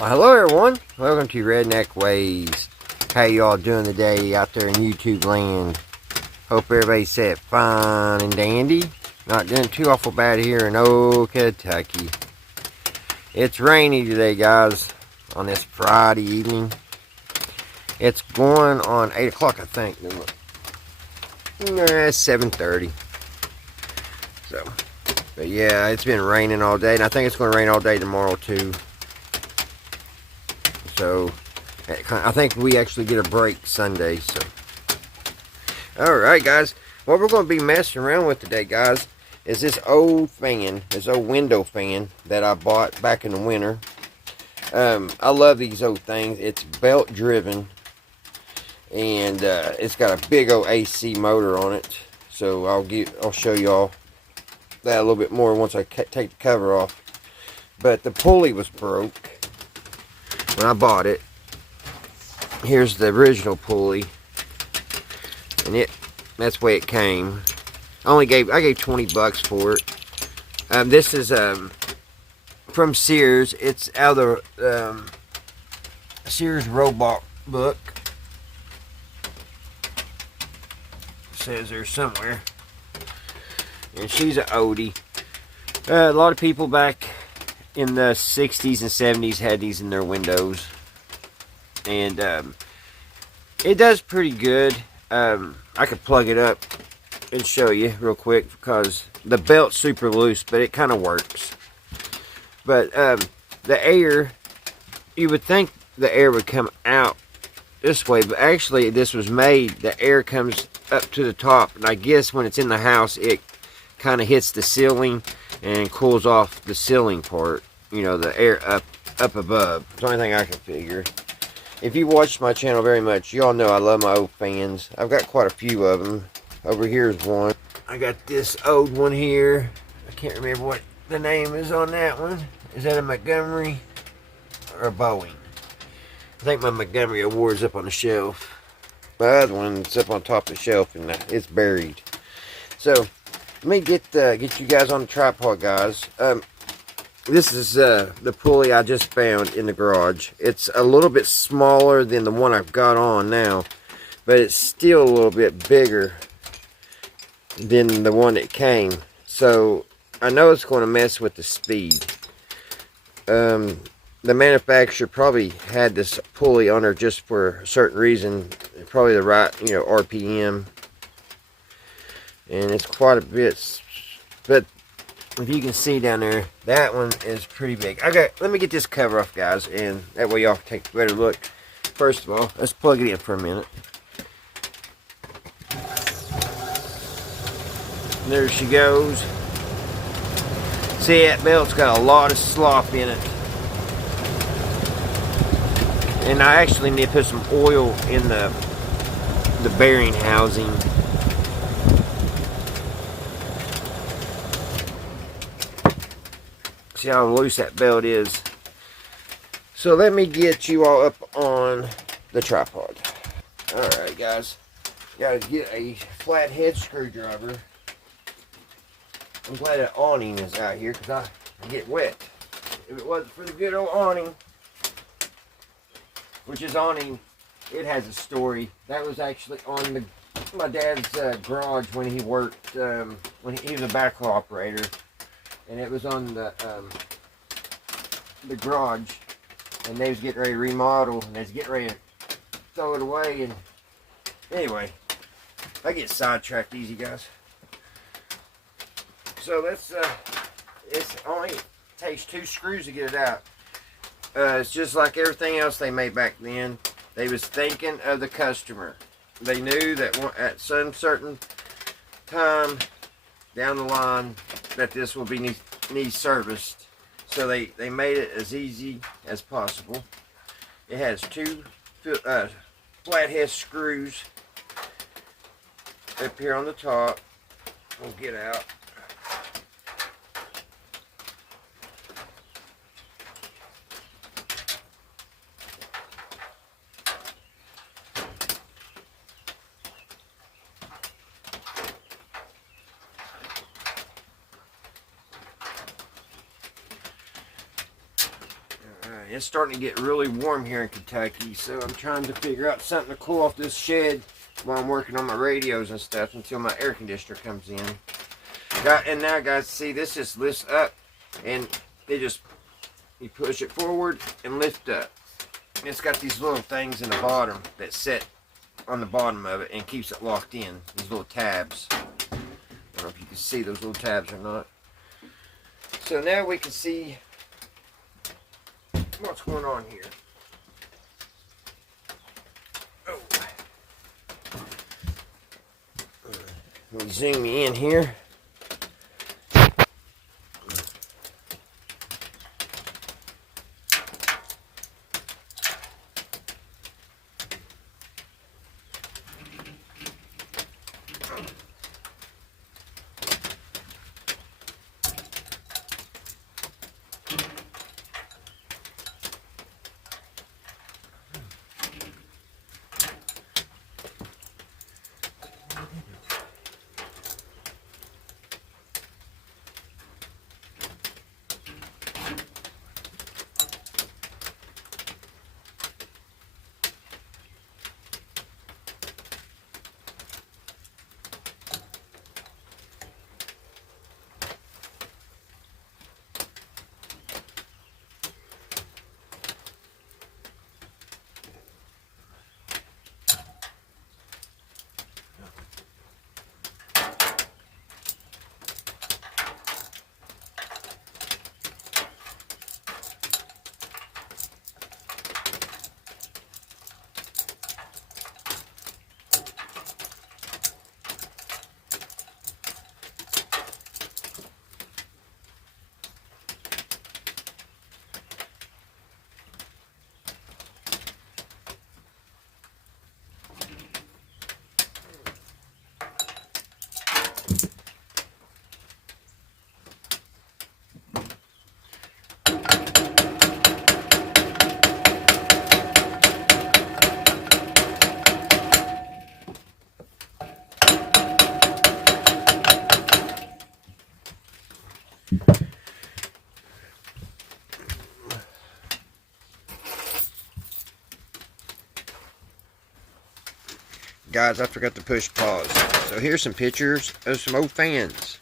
Well, hello everyone. Welcome to Redneck Ways. How y'all doing today out there in YouTube land? Hope everybody's set fine and dandy. Not doing too awful bad here in old Kentucky. It's rainy today, guys, on this Friday evening. It's going on 8 o'clock, I think. It's 7:30. So, but yeah, it's been raining all day, and I think it's going to rain all day tomorrow too. So, I think we actually get a break Sunday. So, alright guys, what we're going to be messing around with today, guys, is this old fan, this old window fan that I bought back in the winter. I love these old things. It's belt driven, and it's got a big old AC motor on it. So I'll show y'all that a little bit more once I take the cover off. But the pulley was broke when I bought it. Here's the original pulley, and that's the way it came. I gave 20 bucks for it. This is from Sears. It's out of the Sears robot book. It says there somewhere. And she's an oldie. A lot of people back in the 60s and 70s had these in their windows, and it does pretty good. I could plug it up and show you real quick because the belt's super loose, but it kind of works. But the air, you would think the air would come out this way, but actually this was made, the air comes up to the top, and I guess when it's in the house it kind of hits the ceiling and cools off the ceiling part, you know, the air up above. It's the only thing I can figure. If you watch my channel very much, y'all know I love my old fans. I've got quite a few of them. Over here is one. I got this old one here. I can't remember what the name is on that one. Is that a Montgomery or a Boeing? I think my Montgomery award's up on the shelf. My other one's up on top of the shelf, and it's buried. So let me get you guys on the tripod, guys. This is the pulley I just found in the garage. It's a little bit smaller than the one I've got on now, but it's still a little bit bigger than the one that came. So I know it's going to mess with the speed. The manufacturer probably had this pulley on there just for a certain reason, probably the right, RPM. And it's quite a bit, but if you can see down there, that one is pretty big. Let me get this cover off, guys, and that way y'all can take a better look. First of all, let's plug it in for a minute. There she goes. See, that belt's got a lot of slop in it. And I actually need to put some oil in the bearing housing. See how loose that belt is. So let me get you all up on the tripod. Alright guys, gotta get a flathead screwdriver. I'm glad that awning is out here because I get wet. If it wasn't for the good old awning, which is awning, it has a story. That was actually on my dad's garage when he worked, when he was a backhoe operator. And it was on the garage, and they was getting ready to remodel, and they was getting ready to throw it away. And anyway, I get sidetracked easy, guys. So it only takes 2 screws to get it out. It's just like everything else they made back then. They was thinking of the customer. They knew that at some certain time down the line that this will be need serviced, so they made it as easy as possible. It has 2 flathead screws up here on the top. We'll get out. it's starting to get really warm here in Kentucky, so I'm trying to figure out something to cool off this shed while I'm working on my radios and stuff until my air conditioner comes in. And now, guys, see, this just lifts up, and you push it forward and lift up. And it's got these little things in the bottom that set on the bottom of it and keeps it locked in. These little tabs. I don't know if you can see those little tabs or not. So now we can see what's going on here. Oh. Let me zoom you in here. Guys, I forgot to push pause. So here's some pictures of some old fans.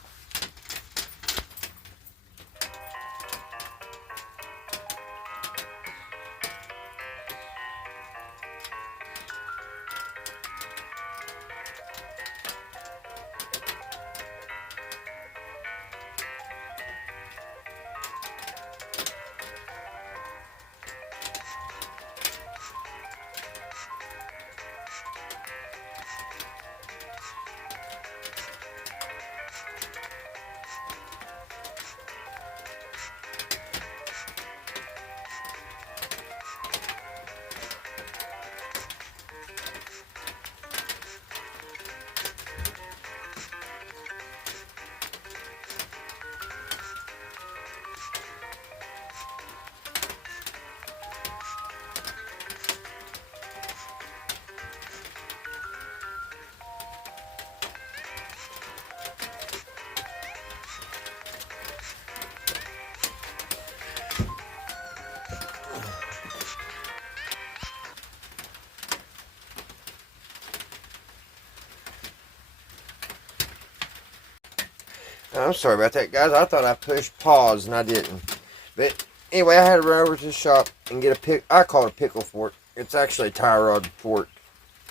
I'm sorry about that, guys. I thought I pushed pause and I didn't. But anyway, I had to run over to the shop and get a I call it a pickle fork. It's actually a tie rod fork.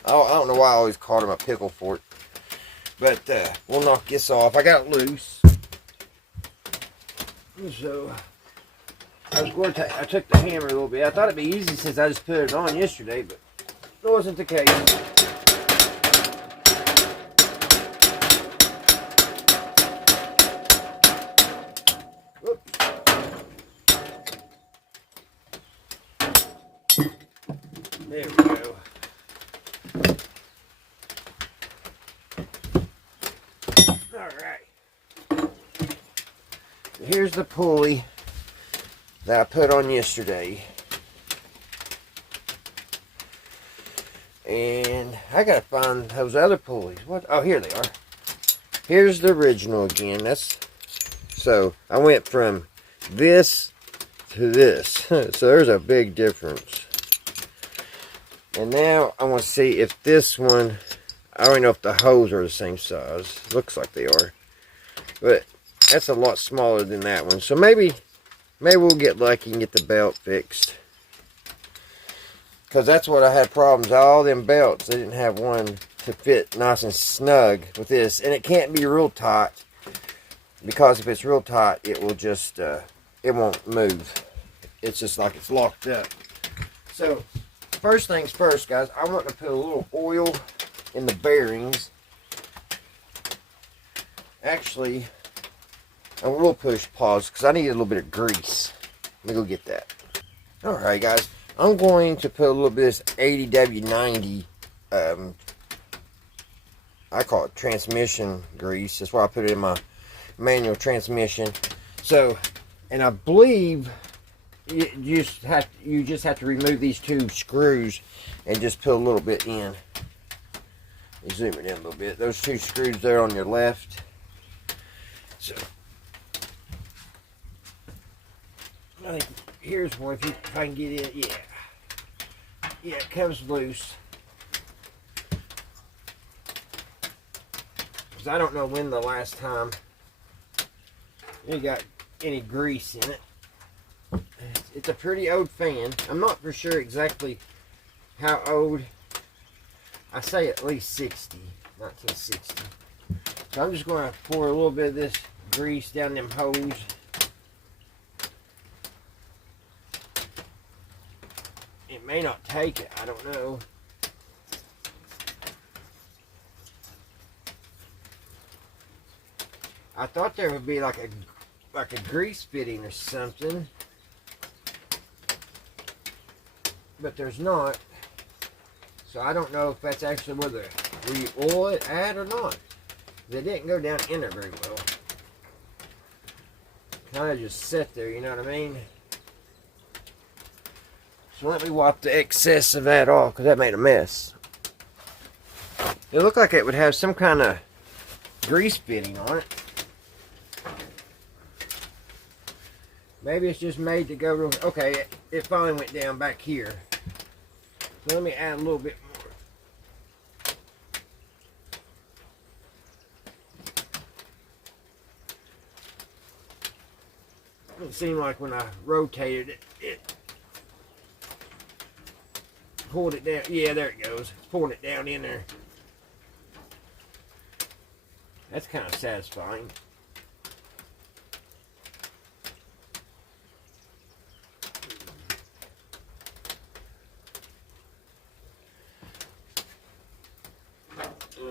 I don't know why I always called them a pickle fork. But we'll knock this off. I got it loose. So I took the hammer a little bit. I thought it'd be easy since I just put it on yesterday, but it wasn't the case. There we go. Alright. Here's the pulley that I put on yesterday. And I gotta find those other pulleys. What? Oh, here they are. Here's the original again. So I went from this to this. So there's a big difference. And now I want to see if this one, I don't know if the hose are the same size. Looks like they are. But that's a lot smaller than that one. So maybe we'll get lucky and get the belt fixed. Because that's what I had problems. All them belts, they didn't have one to fit nice and snug with this. And it can't be real tight. Because if it's real tight, it will just, it won't move. It's just like it's locked up. So, first things first, guys. I want to put a little oil in the bearings. Actually, I will push pause because I need a little bit of grease. Let me go get that. Alright, guys. I'm going to put a little bit of this 80W90, I call it transmission grease. That's why I put it in my manual transmission. So, and I believe you just have to remove these two screws and just put a little bit in. Zoom it in a little bit. Those two screws there on your left. So, I think here's one. If I can get it, yeah, it comes loose. Because I don't know when the last time you got any grease in it. It's a pretty old fan. I'm not for sure exactly how old. I say at least 1960. So I'm just going to pour a little bit of this grease down them holes. It may not take it. I don't know. I thought there would be like a grease fitting or something. But there's not. So I don't know if that's actually where you oil it at or not. They didn't go down in there very well. Kind of just sit there, you know what I mean? So let me wipe the excess of that off because that made a mess. It looked like it would have some kind of grease fitting on it. Maybe it's just made to go real. Okay, it finally went down back here. So let me add a little bit more. It seemed like when I rotated it, it pulled it down. Yeah, there it goes. It's pulling it down in there. That's kind of satisfying.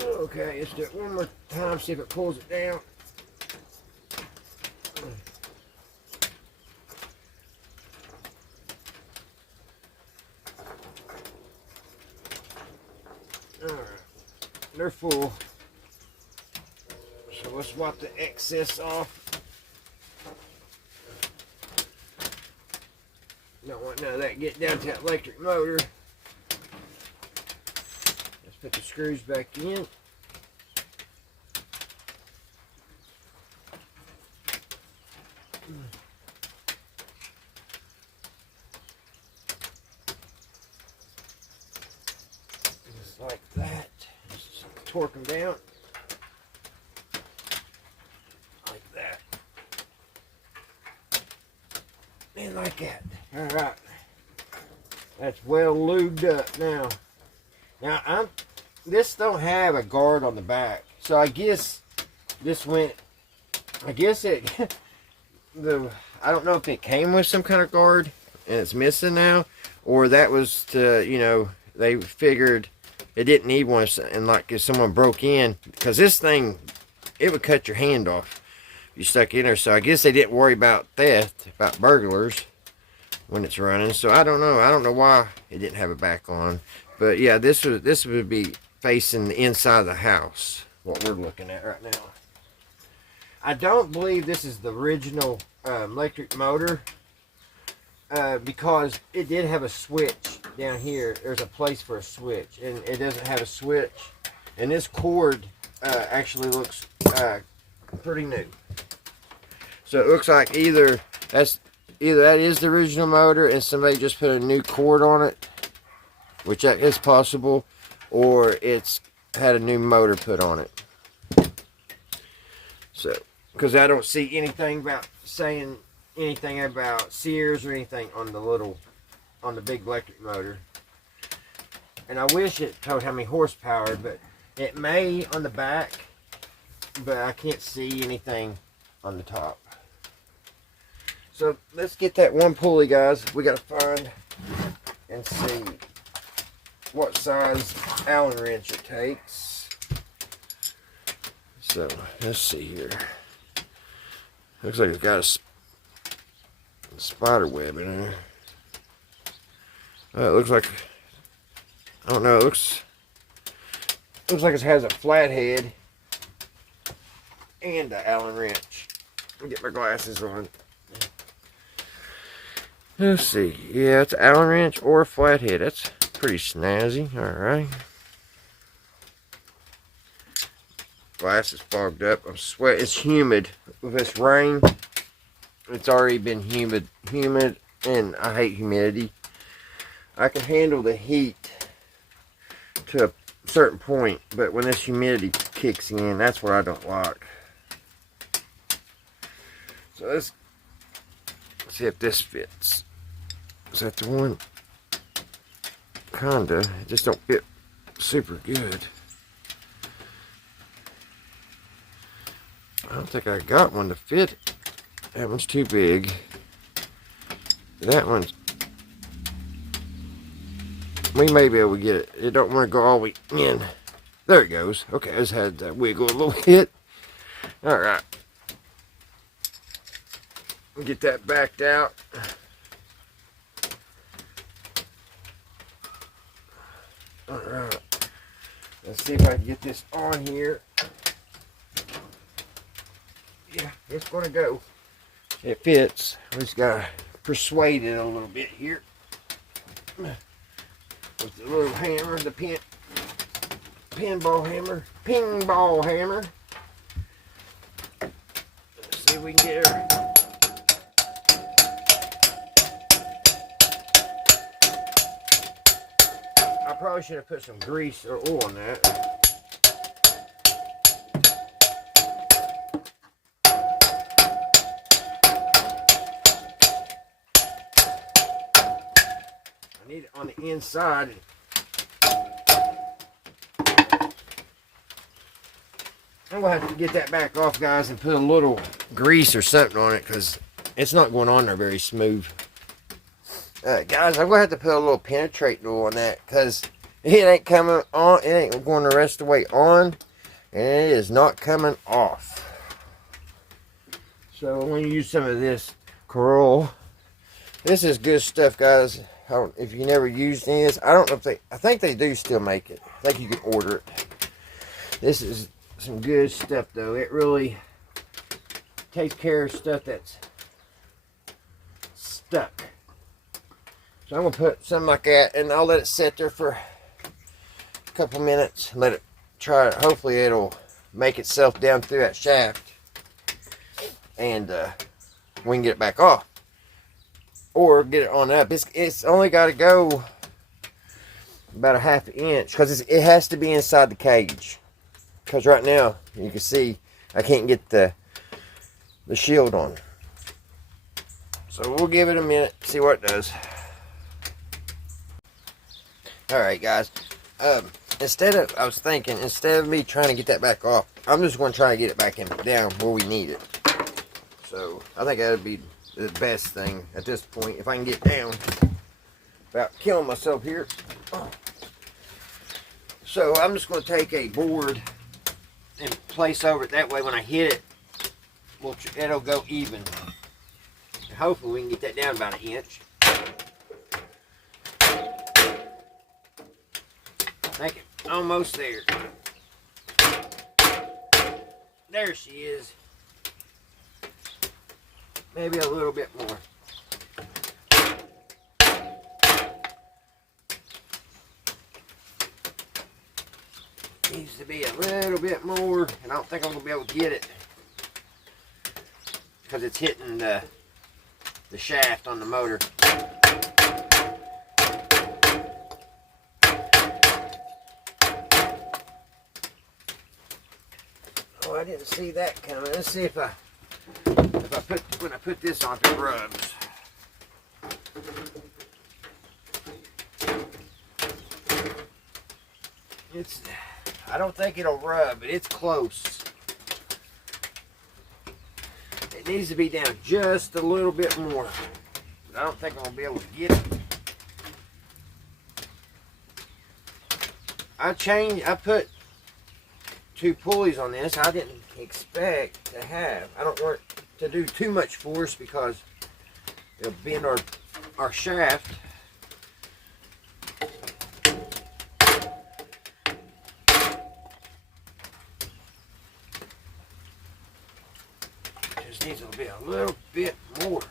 Okay, let's do it one more time, see if it pulls it down. Alright, they're full. So let's wipe the excess off. Don't want none of that getting down to that electric motor. Let's put the screws back in. Just like that. Just torque them down. Like that. And like that. Alright. That's well lubed up now. Now this don't have a guard on the back. So I guess this went, I guess it I don't know if it came with some kind of guard and it's missing now, or that was to, you know, they figured it didn't need one, and like if someone broke in, because this thing, it would cut your hand off if you stuck in there. So I guess they didn't worry about theft, about burglars when it's running. So I don't know why it didn't have it back on. But yeah, this would be facing the inside of the house, what we're looking at right now. I don't believe this is the original electric motor, because it did have a switch down here. There's a place for a switch, and it doesn't have a switch. And this cord actually looks pretty new. So it looks like either that's either that is the original motor and somebody just put a new cord on it, which is possible, or it's had a new motor put on it. So, because I don't see anything about saying anything about Sears or anything on the big electric motor. And I wish it told how many horsepower, but it may on the back, but I can't see anything on the top. So let's get that one pulley, guys. We got to find and see what size Allen wrench it takes. So let's see here. Looks like it's got a spider web in there. It looks like, I don't know, it looks like it has a flathead and an Allen wrench. Let me get my glasses on. Let's see. Yeah, it's an Allen wrench or a flathead. That's pretty snazzy. Alright. Glasses fogged up. I'm sweating. It's humid. With this rain, it's already been humid, and I hate humidity. I can handle the heat to a certain point, but when this humidity kicks in, that's what I don't like. So let's see if this fits. Is that the one? Kinda. It just don't fit super good. I don't think I got one to fit it. That one's too big. That one's... We may be able to get it. It don't want to go all the way in. There it goes. Okay, I just had that wiggle a little bit. Alright. Get that backed out. Alright. Let's see if I can get this on here. Yeah, it's going to go. It fits. We just got to persuade it a little bit here. With the little hammer, the pinball hammer. Let's see if we can get her. I probably should have put some grease or oil on that. I need it on the inside. I'm going to have to get that back off, guys, and put a little grease or something on it because it's not going on there very smooth. Guys, I'm going to have to put a little penetrate tool on that because it ain't coming on. It ain't going the rest of the way on, and it is not coming off. So I'm going to use some of this Corol. This is good stuff, guys. If you never used any of this, I don't know if I think they do still make it. I think you can order it. This is some good stuff, though. It really takes care of stuff that's stuck. So I'm going to put something like that, and I'll let it sit there for a couple minutes. Let it try it. Hopefully it'll make itself down through that shaft, and we can get it back off. Or get it on up. It's only got to go about a ½ inch because it has to be inside the cage. Because right now, you can see I can't get the shield on. So we'll give it a minute, see what it does. Alright, guys. Instead of me trying to get that back off, I'm just going to try to get it back down where we need it. So I think that would be the best thing at this point, if I can get down without killing myself here. So I'm just going to take a board and place over it. That way when I hit it, it'll go even. And hopefully we can get that down about 1 inch. I think it's almost there. There she is. Maybe a little bit more. Needs to be a little bit more, and I don't think I'm going to be able to get it because it's hitting the the shaft on the motor. Oh, I didn't see that coming. Let's see if when I put this on, it rubs. I don't think it'll rub, but it's close. It needs to be down just a little bit more. But I don't think I'm gonna be able to get it. I put 2 pulleys on this. I didn't expect to have. I don't want to do too much force because it'll bend our shaft. Just needs to be a little bit more.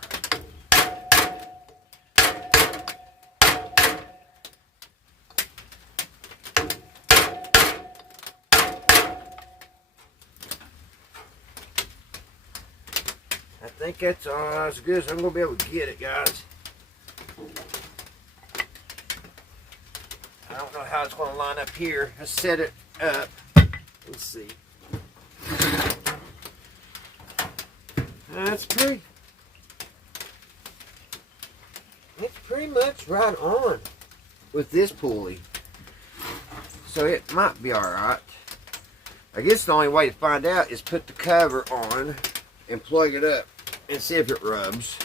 I think that's as good as I'm going to be able to get it, guys. I don't know how it's going to line up here. Let's set it up. Let's see. That's pretty. It's pretty much right on with this pulley. So it might be alright. I guess the only way to find out is put the cover on and plug it up and see if it rubs.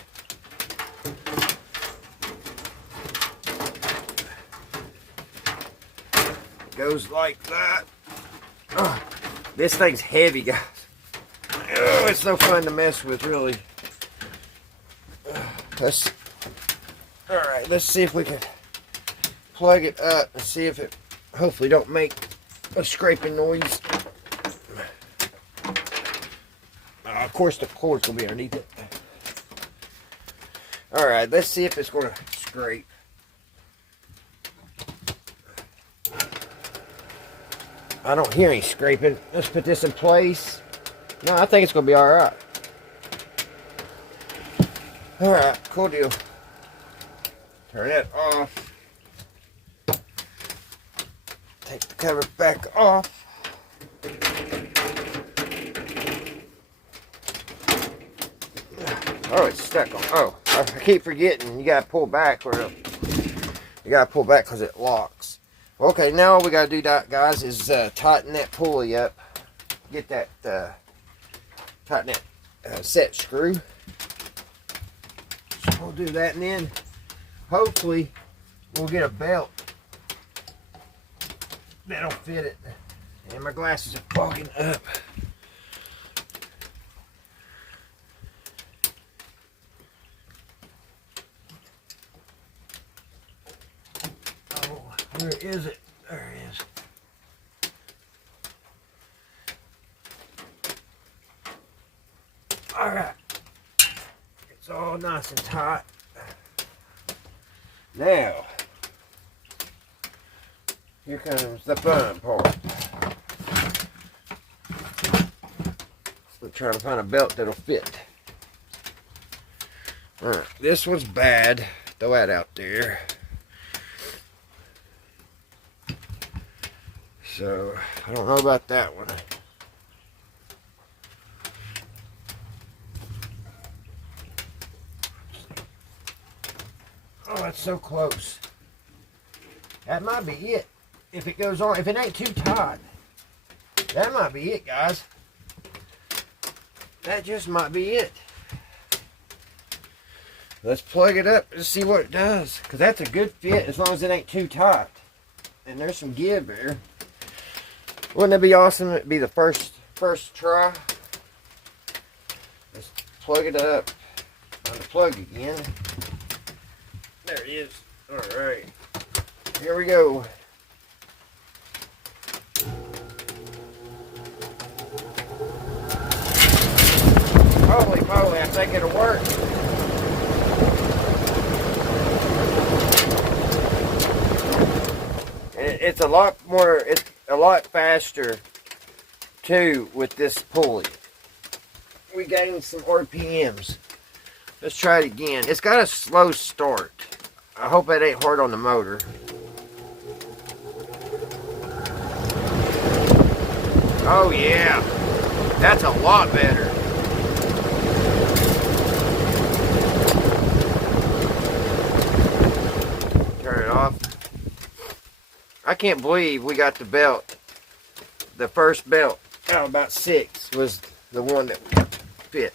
It goes like that. Oh, this thing's heavy, guys. Oh, it's no fun to mess with, really. Alright, let's see if we can plug it up and see if it hopefully don't make a scraping noise. Of course, the cord's going to be underneath it. Alright, let's see if it's going to scrape. I don't hear any scraping. Let's put this in place. No, I think it's going to be alright. Alright, cool deal. Turn it off. Take the cover back off. Oh, it's stuck on. Oh, I keep forgetting. You gotta pull back, or you gotta pull back because it locks. Okay, now all we gotta do, guys, is tighten that pulley up. Get that tighten that set screw. So we'll do that, and then hopefully we'll get a belt that'll fit it. And my glasses are fogging up. Where is it? There it is. Alright. It's all nice and tight. Now, here comes the fun part. We're trying to find a belt that'll fit. Alright, this one's bad. Throw that out there. So, I don't know about that one. Oh, that's so close. That might be it. If it goes on, if it ain't too tight, that might be it, guys. That just might be it. Let's plug it up and see what it does. Because that's a good fit as long as it ain't too tight. And there's some give there. Wouldn't that be awesome? It'd be the first try. Let's plug it up. Unplug again. There it is. Alright. Here we go. Holy moly, I think it'll work. It's a lot more, it's a lot faster too with this pulley. We gained some RPMs Let's try it again. It's got a slow start. I hope that ain't hard on the motor. Oh yeah, that's a lot better. Turn it off. I can't believe we got the belt. The first belt out of about 6 was the one that fit.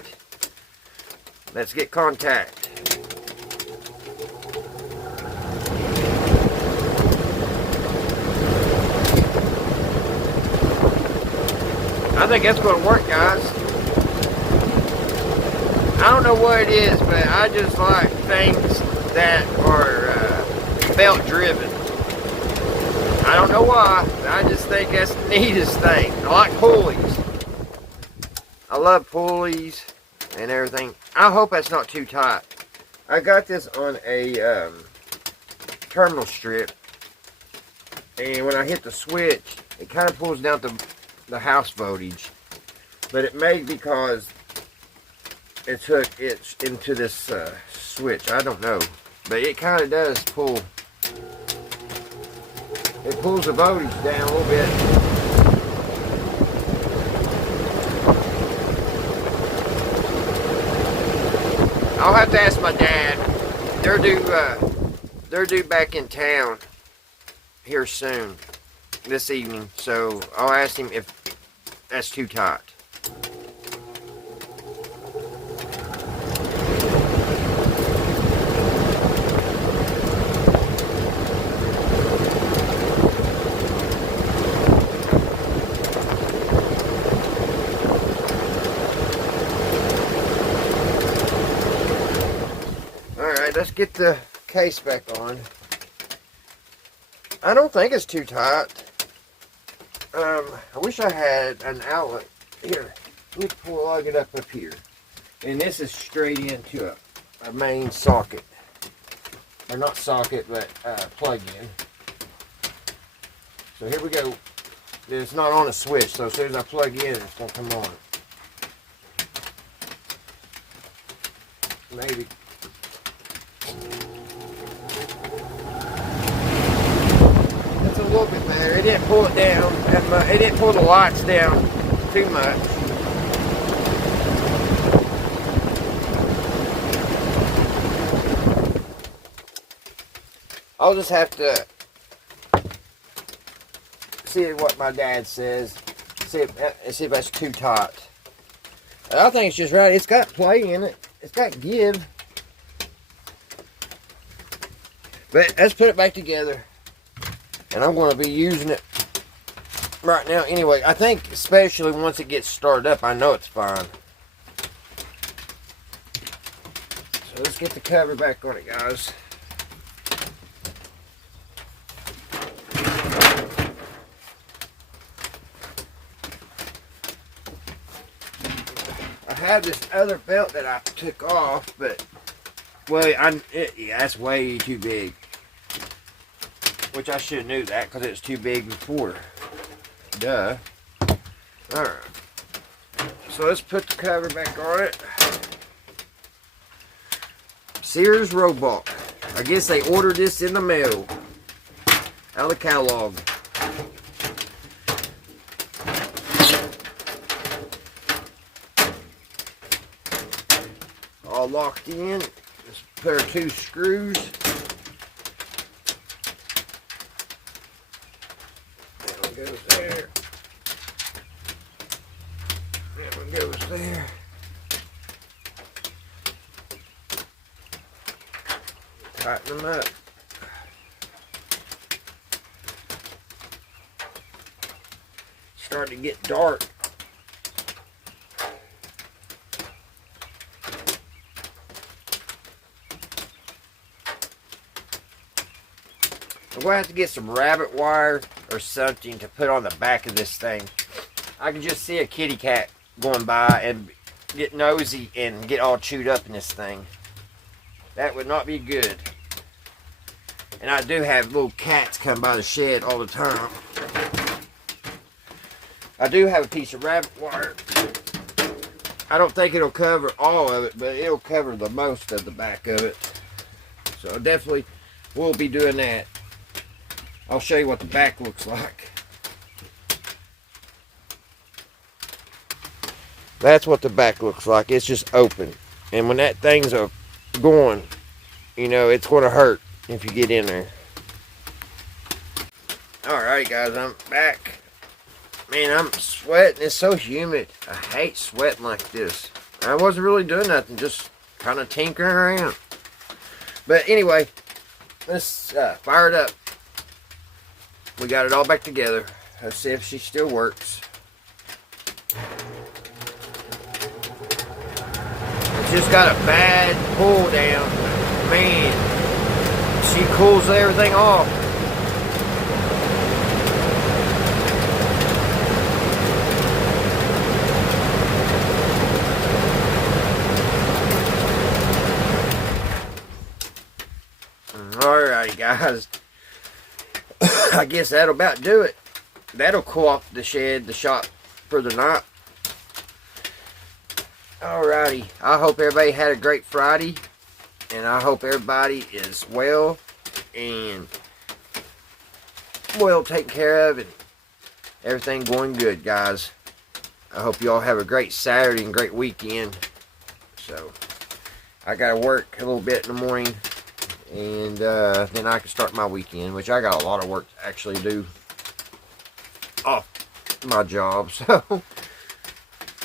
Let's get contact. I think that's going to work, guys. I don't know what it is, but I just like things that are belt driven. I don't know why. I just think that's the neatest thing. I like pulleys. I love pulleys and everything. I hope that's not too tight. I got this on a terminal strip, and when I hit the switch, it kind of pulls down the house voltage, but it may be because it took it into this switch. I don't know, but it kind of does pull. It pulls the voltage down a little bit. I'll have to ask my dad. They're due back in town here soon, this evening. So I'll ask him if that's too tight. Let's get the case back on. I don't think it's too tight. I wish I had an outlet. Here, let me plug it up here. And this is straight into a main socket. Or not socket, but plug-in. So here we go. It's not on a switch, so as soon as I plug in, it's going to come on. Maybe. It's a little bit better. It didn't pull it down. It didn't pull the lights down too much. I'll just have to see what my dad says. See if that's too tight. I think it's just right. It's got play in it. It's got give. But let's put it back together. And I'm going to be using it right now. Anyway, I think especially once it gets started up, I know it's fine. So let's get the cover back on it, guys. I have this other belt that I took off, but well, yeah, that's way too big. Which I should have knew that because it was too big before. Duh. Alright. So let's put the cover back on it. Sears Roebuck. I guess they ordered this in the mail. Out of the catalog. All locked in. Just put our 2 screws. That one goes there. That one goes there. Tighten them up. Starting to get dark. I'm going to have to get some rabbit wire or something to put on the back of this thing. I can just see a kitty cat going by and get nosy and get all chewed up in this thing. That would not be good. And I do have little cats come by the shed all the time. I do have a piece of rabbit wire. I don't think it'll cover all of it, but it'll cover the most of the back of it. So definitely we'll be doing that. I'll show you what the back looks like. That's what the back looks like. It's just open. And when that thing's going, you know, it's going to hurt if you get in there. Alright guys, I'm back. Man, I'm sweating. It's so humid. I hate sweating like this. I wasn't really doing nothing, just kind of tinkering around. But anyway, let's fire it up. We got it all back together. Let's see if she still works. It's just got a bad pull down. Man, she cools everything off. Alrighty guys, I guess that'll about do it. That'll cool off the shop for the night. Alrighty, I hope everybody had a great Friday, and I hope everybody is well and well taken care of and everything going good, guys. I hope you all have a great Saturday and great weekend. So I gotta work a little bit in the morning, and then I can start my weekend, which I got a lot of work to actually do off my job. So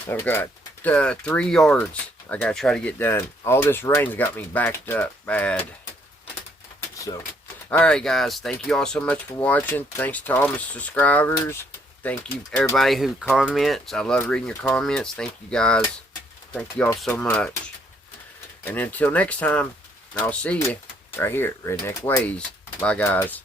I've got 3 yards I gotta try to get done. All this rain's got me backed up bad. So alright guys, thank you all so much for watching. Thanks to all my subscribers. Thank you everybody who comments. I love reading your comments. Thank you guys. Thank you all so much. And until next time, I'll see you right here at Redneck Ways. Bye guys.